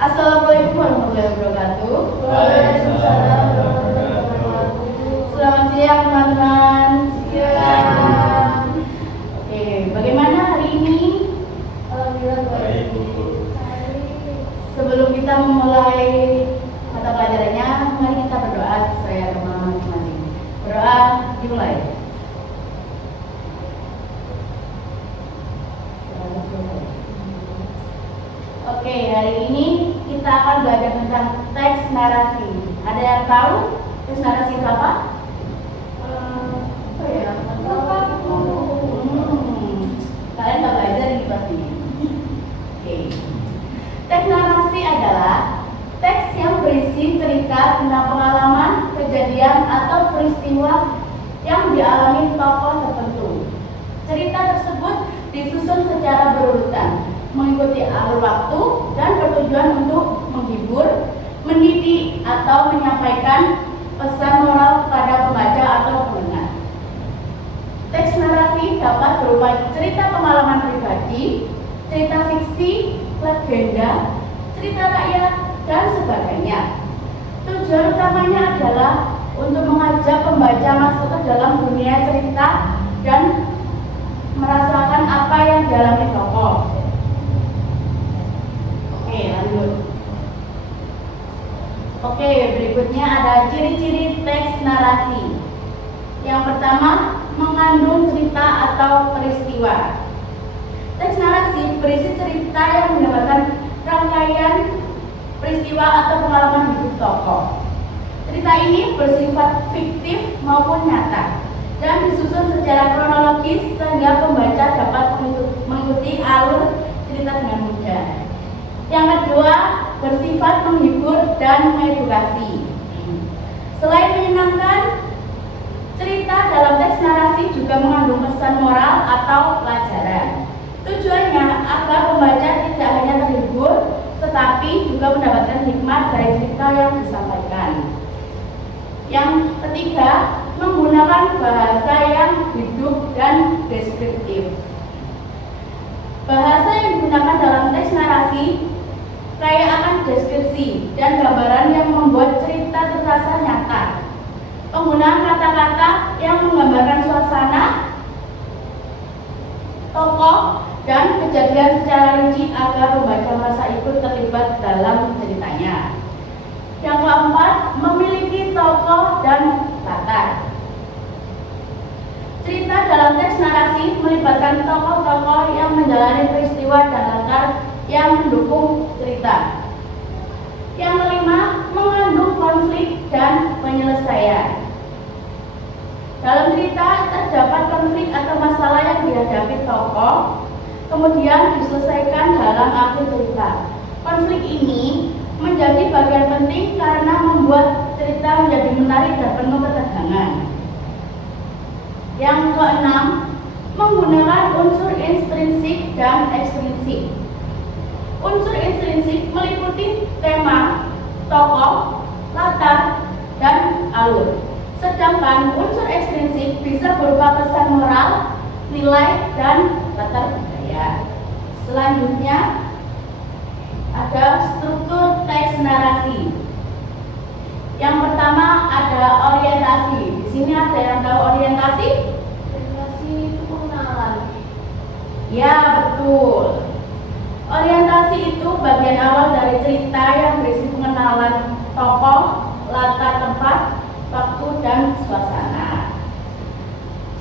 Assalamualaikum warahmatullahi wabarakatuh. Waalaikumsalam warahmatullahi wabarakatuh. Selamat siang teman-teman. Siang. Oke, bagaimana hari ini? Alhamdulillah baik, Bu. Sebelum kita memulai mata pelajarannya, mari kita berdoa sesuai agama masing-masing. Berdoa dimulai. Oke, hari ini kita akan belajar tentang teks narasi. Ada yang tahu teks narasi itu apa? Apa ya? Kalian nggak belajar ini pasti. Oke. Teks narasi adalah teks yang berisi cerita tentang pengalaman, kejadian, atau peristiwa yang dialami tokoh tertentu. Cerita tersebut disusun secara berurutan, mengikuti alur waktu dan bertujuan untuk menghibur, mendidik, atau menyampaikan pesan moral kepada pembaca atau pendengar. Teks narasi dapat berupa cerita pengalaman pribadi, cerita fiksi, legenda, cerita rakyat, dan sebagainya. Tujuan utamanya adalah untuk mengajak pembaca masuk ke dalam dunia cerita dan merasakan apa yang dialami tokoh. Oke, lanjut. Oke, berikutnya ada ciri-ciri teks narasi. Yang pertama, mengandung cerita atau peristiwa. Teks narasi berisi cerita yang menggambarkan rangkaian peristiwa atau pengalaman hidup tokoh. Cerita ini bersifat fiktif maupun nyata dan disusun secara kronologis sehingga pembaca dapat mengikuti alur cerita dengan mudah. Yang kedua, bersifat menghibur dan mengedukasi. Selain menyenangkan, cerita dalam teks narasi juga mengandung pesan moral atau pelajaran. Tujuannya agar pembaca tidak hanya terhibur, tetapi juga mendapatkan hikmat dari cerita yang disampaikan. Yang ketiga, menggunakan bahasa yang hidup dan deskriptif. Bahasa yang digunakan dalam teks narasi kaya akan deskripsi dan gambaran yang membuat cerita terasa nyata. Penggunaan kata-kata yang menggambarkan suasana, tokoh, dan kejadian secara rinci agar pembaca merasa ikut terlibat dalam ceritanya. Yang keempat, memiliki tokoh dan latar. Cerita dalam teks narasi melibatkan tokoh-tokoh yang menjalani peristiwa dan latar yang mendukung cerita. Yang kelima, mengandung konflik dan penyelesaian. Dalam cerita terdapat konflik atau masalah yang dihadapi tokoh, kemudian diselesaikan dalam akhir cerita. Konflik ini menjadi bagian penting karena membuat cerita menjadi menarik dan penuh ketegangan. Yang keenam, menggunakan unsur intrinsik dan ekstrinsik. Unsur intrinsik meliputi tema, tokoh, latar, dan alur. Sedangkan unsur ekstrinsik bisa berupa pesan moral, nilai, dan latar budaya. Selanjutnya ada struktur teks narasi. Yang pertama ada orientasi. Di sini ada yang tahu orientasi? Orientasi itu pengenalan. Ya, betul. Orientasi itu bagian awal dari cerita yang berisi pengenalan tokoh, latar tempat, waktu, dan suasana.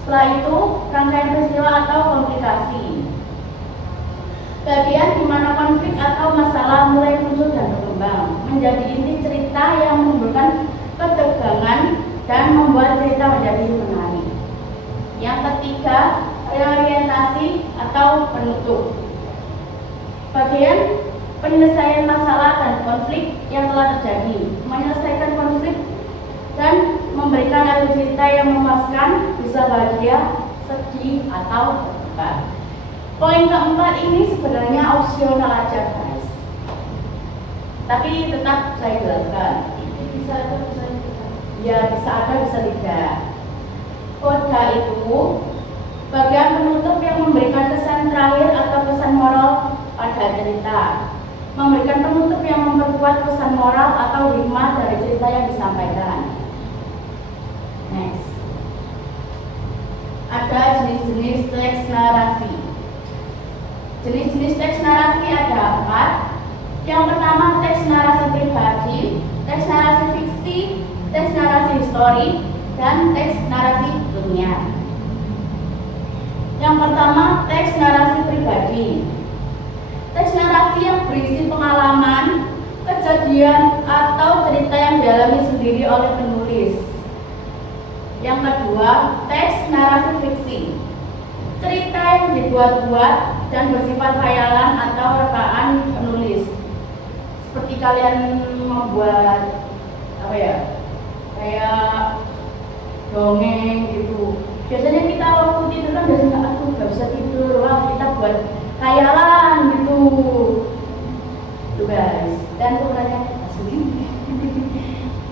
Setelah itu, rangkaian peristiwa atau komplikasi. Bagian di mana konflik atau masalah mulai muncul dan berkembang, menjadi inti cerita yang menimbulkan ketegangan dan membuat cerita menjadi menarik. Yang ketiga, reorientasi atau penutup. Bagian penyelesaian masalah dan konflik yang telah terjadi, menyelesaikan konflik dan memberikan alur cerita yang memuaskan, bisa bahagia, sedih, atau berduka. Poin keempat ini sebenarnya opsional aja guys, tapi tetap saya jelaskan. Bisa ada, bisa tidak. Ya, bisa ada, bisa tidak. Coda itu bagian penutup yang memberikan kesan terakhir atau pesan moral pada cerita. memberikan penutup yang memperkuat pesan moral atau hikmah dari cerita yang disampaikan. Next. Ada jenis-jenis teks narasi. Jenis-jenis teks narasi ada 4. Yang pertama, teks narasi pribadi, teks narasi fiksi, teks narasi histori, dan teks narasi ilmiah. Yang pertama, teks narasi pribadi. Teks narasi yang berisi pengalaman, kejadian, atau cerita yang dialami sendiri oleh penulis. Yang kedua, teks narasi fiksi. Cerita yang dibuat-buat dan bersifat khayalan atau rekaan penulis. Seperti kalian membuat apa ya? Kayak dongeng gitu. Biasanya kita waktu tidur kan biasanya aku nggak bisa tidur, wah kita buat khayalan gitu. Tuh guys, dan ukurannya asli.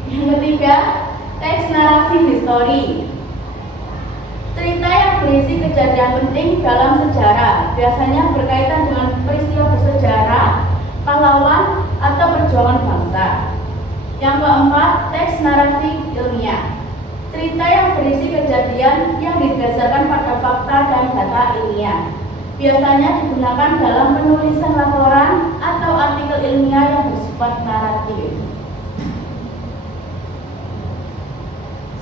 Yang ketiga, teks narasi histori. Cerita yang berisi kejadian penting dalam sejarah, biasanya berkaitan dengan peristiwa bersejarah, pahlawan, atau perjuangan bangsa. Yang keempat, teks narasi ilmiah. Cerita yang berisi kejadian yang didasarkan pada fakta dan data ilmiah. Biasanya digunakan dalam penulisan laporan atau artikel ilmiah yang bersifat naratif.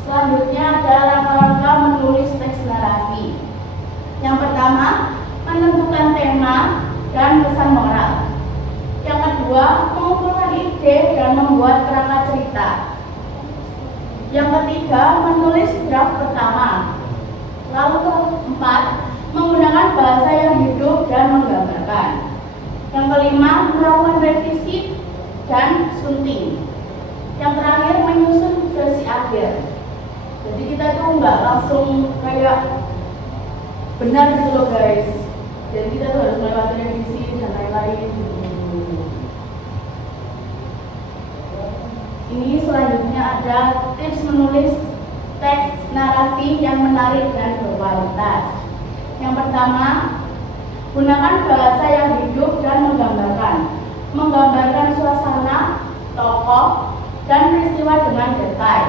Selanjutnya ada rangka-rangka menulis teks narasi. Yang pertama, menentukan tema dan pesan moral. Yang kedua, mengumpulkan ide dan membuat kerangka cerita. Yang ketiga, menulis draft pertama. Lalu keempat, menggunakan bahasa yang hidup dan menggambarkan. Yang kelima, melakukan revisi dan sunting. Yang terakhir, menyusun versi akhir. Jadi kita tuh nggak langsung kayak benar gitu loh guys. Jadi kita tuh harus melewati revisi dan lain-lain. Ini selanjutnya ada tips menulis teks narasi yang menarik dan berkualitas. Yang pertama, gunakan bahasa yang hidup dan menggambarkan. Menggambarkan suasana, tokoh, dan peristiwa dengan detail.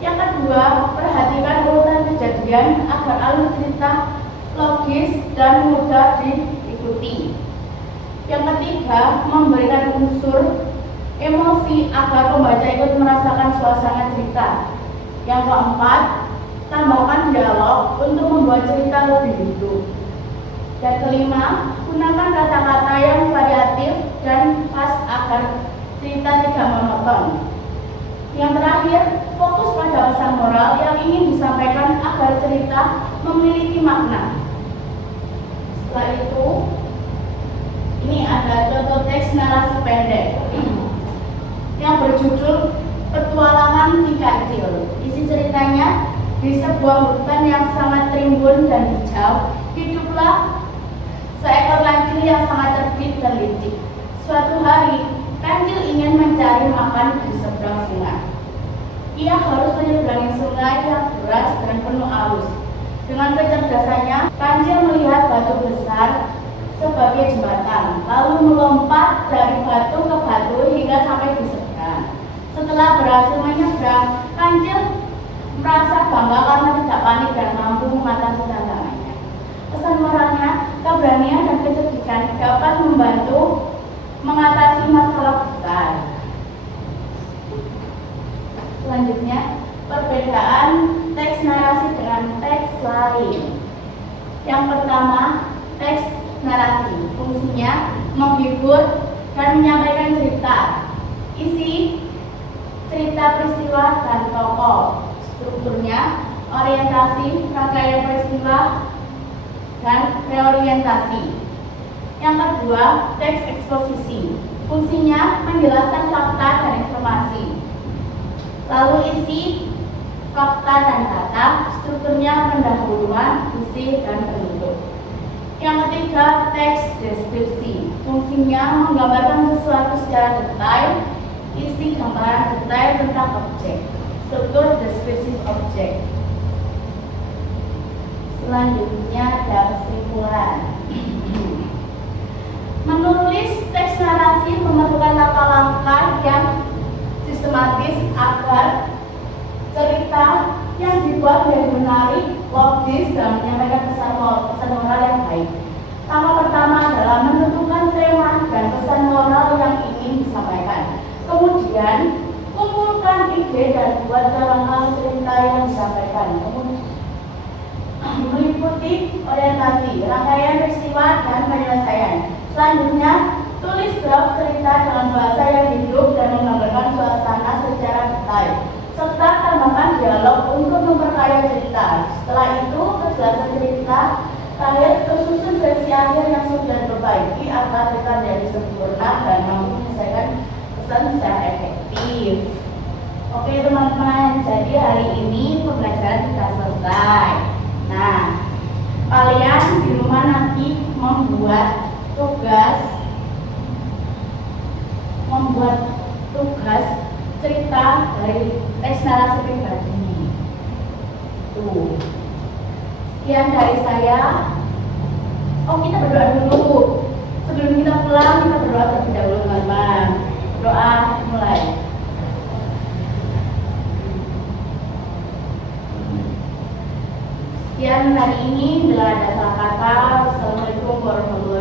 Yang kedua, perhatikan urutan kejadian agar alur cerita logis dan mudah diikuti. Yang ketiga, memberikan unsur emosi agar pembaca ikut merasakan suasana cerita. Yang keempat, tambahkan dialog untuk membuat cerita lebih hidup. Yang kelima, gunakan kata-kata yang variatif dan pas agar cerita tidak monoton. Yang terakhir, fokus pada pesan moral yang ingin disampaikan agar cerita memiliki makna. Setelah itu, ini ada contoh teks narasi pendek yang berjudul Petualangan Si Kancil. Isi ceritanya, di sebuah hutan yang sangat rimbun dan hijau, hiduplah seekor kancil yang sangat cerdik dan licik. Suatu hari, kancil ingin mencari makan di seberang sungai. Ia harus menyeberangi sungai yang deras dan penuh arus. Dengan kecerdasannya, kancil melihat batu besar sebagai jembatan, lalu melompat dari batu ke batu hingga sampai di seberang. Setelah berhasil menyeberang, kancil merasa bangga karena tidak panik dan mampu mengatasi tantangannya. Pesan moralnya, keberanian dan kecerdikan dapat membantu mengatasi masalah besar. Selanjutnya, perbedaan teks narasi dengan teks lain. Yang pertama, teks narasi fungsinya menghibur dan menyampaikan cerita. Isi cerita, peristiwa, dan tokoh. Strukturnya orientasi, rangkaian peristiwa, dan reorientasi. Yang kedua, teks eksposisi. Fungsinya menjelaskan fakta dan informasi. Lalu isi fakta dan data, strukturnya pendahuluan, isi, dan penutup. Yang ketiga, teks deskripsi. Fungsinya menggambarkan sesuatu secara detail, isi gambaran detail tentang objek. Struktur deskripsi objek. Selanjutnya ada kesimpulan. Menulis teks narasi menulis agar cerita yang dibuat menjadi menarik, logis, dan menyampaikan pesan moral yang baik. Tahap pertama adalah menentukan tema dan pesan moral yang ingin disampaikan. Kemudian, kumpulkan ide dan buat rangkaian cerita yang disampaikan. Kemudian, meliputi orientasi, rangkaian peristiwa, dan penyelesaian. Selanjutnya, tulis draft cerita dengan bahasa yang hidup dan menggambarkan suasana secara detail, serta tambahkan dialog untuk memperkaya cerita. Setelah itu, kejelasan cerita terakhir tersusun versi akhir yang sudah diperbaiki agar cerita menjadi sempurna dan mampu menyelesaikan pesan secara efektif. Oke teman-teman, jadi hari ini pembelajaran sudah selesai. Nah, kalian di rumah nanti membuat tugas cerita dari teks narasi pribadi. Tuh. Sekian dari saya. Oh, kita berdoa dulu. Sebelum kita pulang, kita berdoa terlebih dahulu, teman-teman. Doa mulai. Sekian hari ini, bila ada salah kata, Assalamualaikum warahmatullahi wabarakatuh.